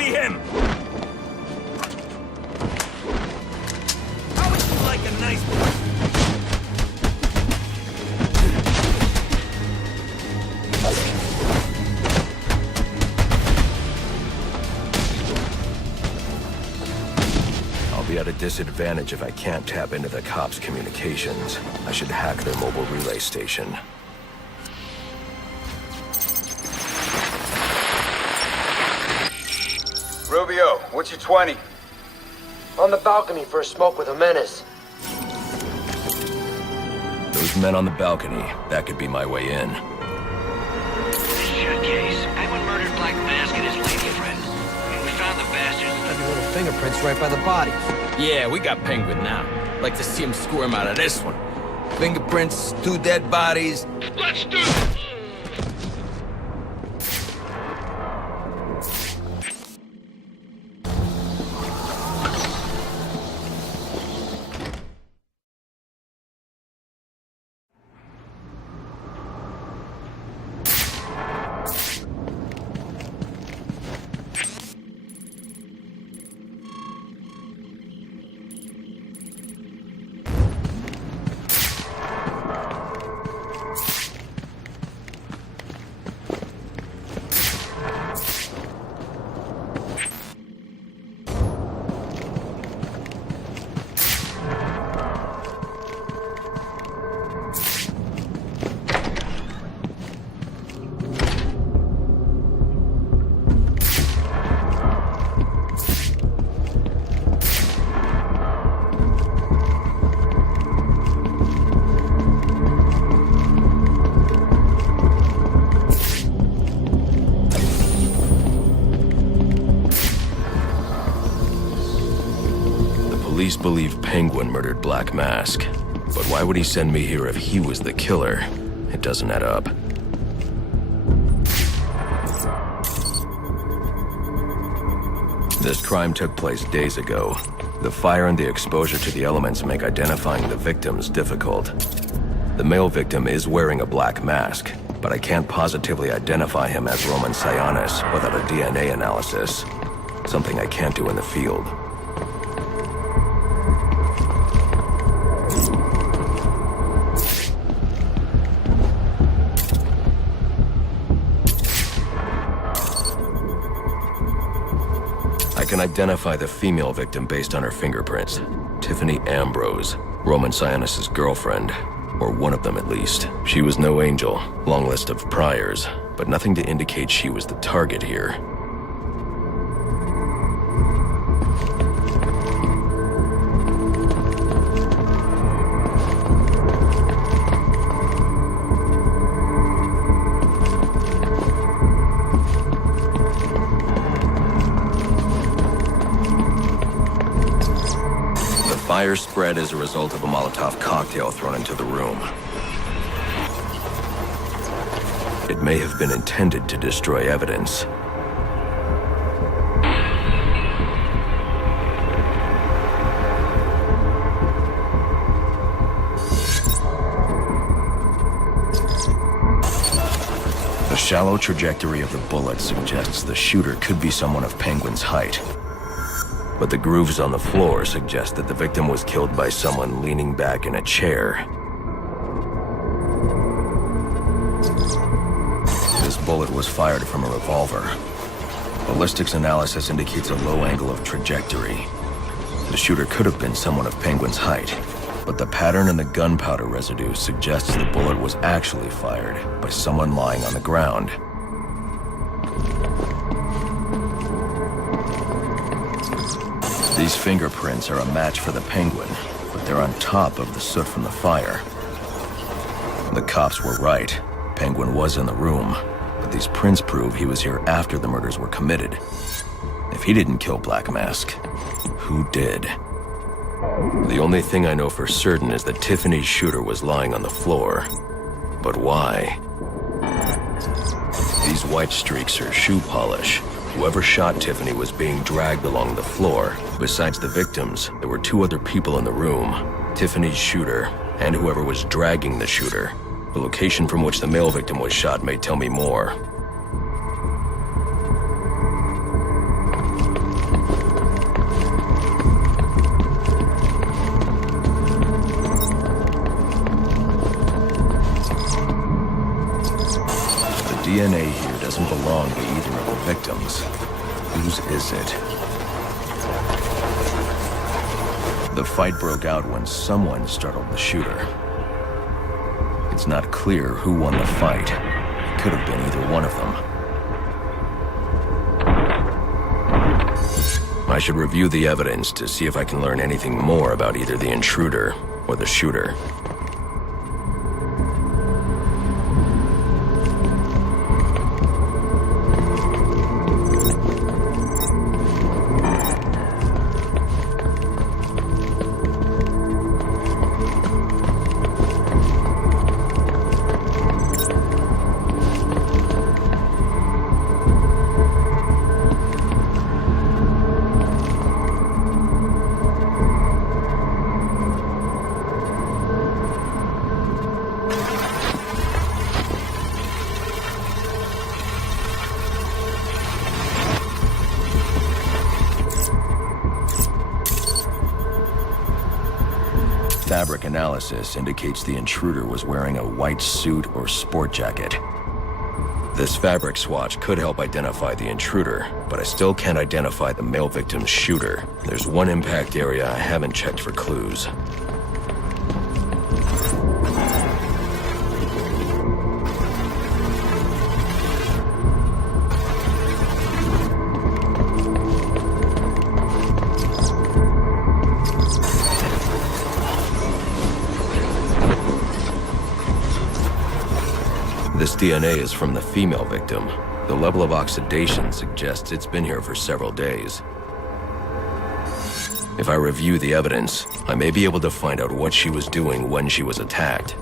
be him! How would you like a nice boy? I'll be at a disadvantage if I can't tap into the cops' communications. I should hack their mobile relay station. Rubio, what's your 20? On the balcony for a smoke with a menace. Those men on the balcony, that could be my way in. Shit case. Penguin murdered Black Mask and his lady friend. We found the bastards. Got little fingerprints right by the body. Yeah, we got Penguin now. Like to see him squirm out of this one. Fingerprints, 2 dead bodies. Let's do it! Police believe Penguin murdered Black Mask. But why would he send me here if he was the killer? It doesn't add up. This crime took place days ago. The fire and the exposure to the elements make identifying the victims difficult. The male victim is wearing a black mask, but I can't positively identify him as Roman Sionis without a DNA analysis. Something I can't do in the field. I can identify the female victim based on her fingerprints. Tiffany Ambrose, Roman Sionis' girlfriend. Or one of them at least. She was no angel, long list of priors, but nothing to indicate she was the target here. Fire spread as a result of a Molotov cocktail thrown into the room. It may have been intended to destroy evidence. The shallow trajectory of the bullet suggests the shooter could be someone of Penguin's height. But the grooves on the floor suggest that the victim was killed by someone leaning back in a chair. This bullet was fired from a revolver. Ballistics analysis indicates a low angle of trajectory. The shooter could have been someone of Penguin's height, but the pattern in the gunpowder residue suggests the bullet was actually fired by someone lying on the ground. These fingerprints are a match for the Penguin, but they're on top of the soot from the fire. The cops were right. Penguin was in the room, but these prints prove he was here after the murders were committed. If he didn't kill Black Mask, who did? The only thing I know for certain is that Tiffany's shooter was lying on the floor. But why? These white streaks are shoe polish. Whoever shot Tiffany was being dragged along the floor. Besides the victims, there were 2 other people in the room. Tiffany's shooter, and whoever was dragging the shooter. The location from which the male victim was shot may tell me more. either of the victims. Whose is it? The fight broke out when someone startled the shooter. It's not clear who won the fight. It could have been either one of them. I should review the evidence to see if I can learn anything more about either the intruder or the shooter. Fabric analysis indicates the intruder was wearing a white suit or sport jacket. This fabric swatch could help identify the intruder, but I still can't identify the male victim's shooter. There's one impact area I haven't checked for clues. This DNA is from the female victim. The level of oxidation suggests it's been here for several days. If I review the evidence, I may be able to find out what she was doing when she was attacked.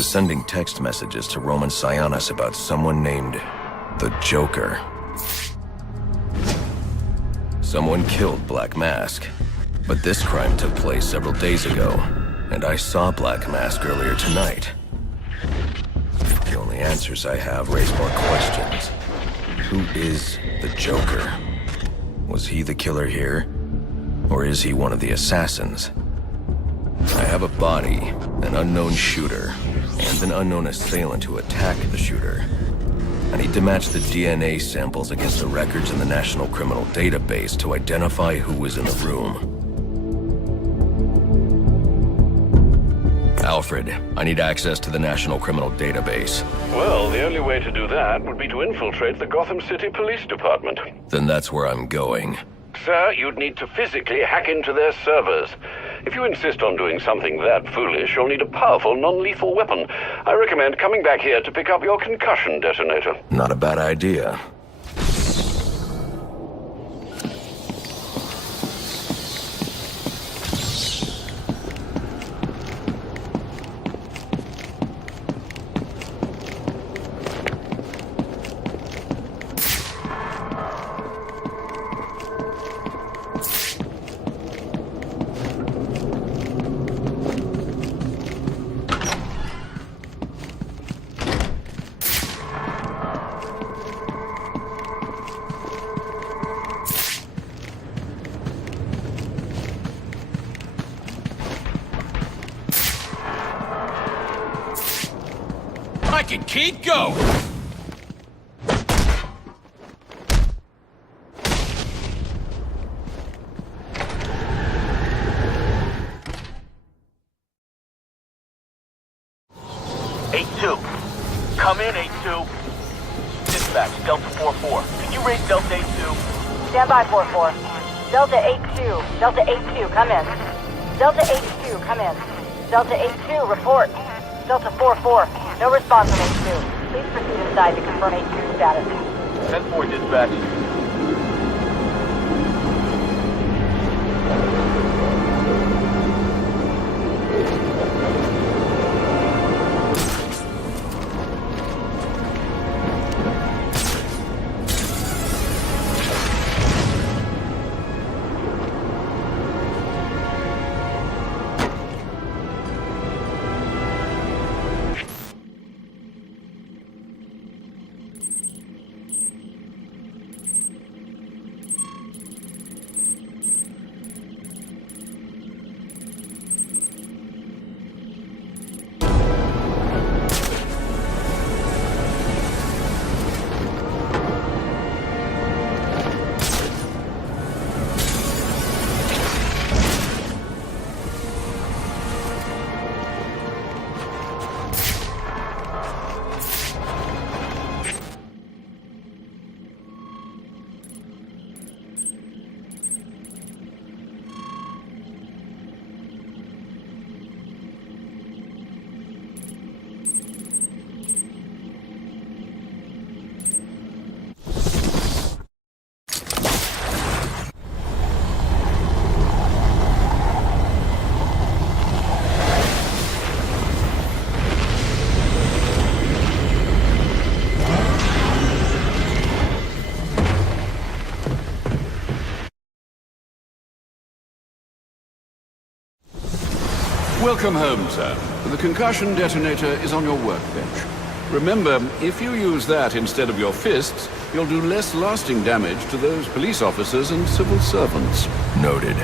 was sending text messages to Roman Sionis about someone named the Joker. Someone killed Black Mask, but this crime took place several days ago, and I saw Black Mask earlier tonight. The only answers I have raise more questions. Who is the Joker? Was he the killer here? Or is he one of the assassins? I have a body, an unknown shooter, and an unknown assailant who attacked the shooter. I need to match the DNA samples against the records in the National Criminal Database to identify who was in the room. Alfred, I need access to the National Criminal Database. Well, the only way to do that would be to infiltrate the Gotham City Police Department. Then that's where I'm going. Sir, you'd need to physically hack into their servers. If you insist on doing something that foolish, you'll need a powerful, non-lethal weapon. I recommend coming back here to pick up your concussion detonator. Not a bad idea. I can keep going! Come in, 8-2. Dispatch, Delta 4-4. Can you raise Delta 8-2? Stand by, 4-4. Delta 8-2. Delta 8-2, come in. Delta 8-2, come in. Delta 8-2, report. Delta 4-4, no response from 8-2. Please proceed inside to confirm 8-2 status. 10-4, dispatch. Welcome home, sir. The concussion detonator is on your workbench. Remember, if you use that instead of your fists, you'll do less lasting damage to those police officers and civil servants. Noted.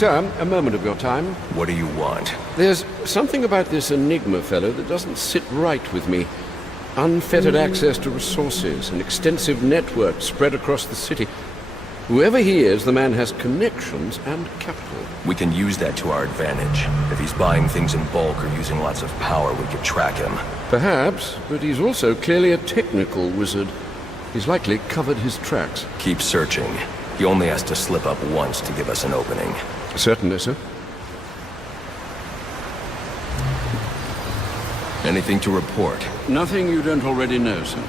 Sir, a moment of your time. What do you want? There's something about this Enigma fellow that doesn't sit right with me. Unfettered access to resources, an extensive network spread across the city. Whoever he is, the man has connections and capital. We can use that to our advantage. If he's buying things in bulk or using lots of power, we could track him. Perhaps, but he's also clearly a technical wizard. He's likely covered his tracks. Keep searching. He only has to slip up once to give us an opening. Certainly, sir. Anything to report? Nothing you don't already know, sir.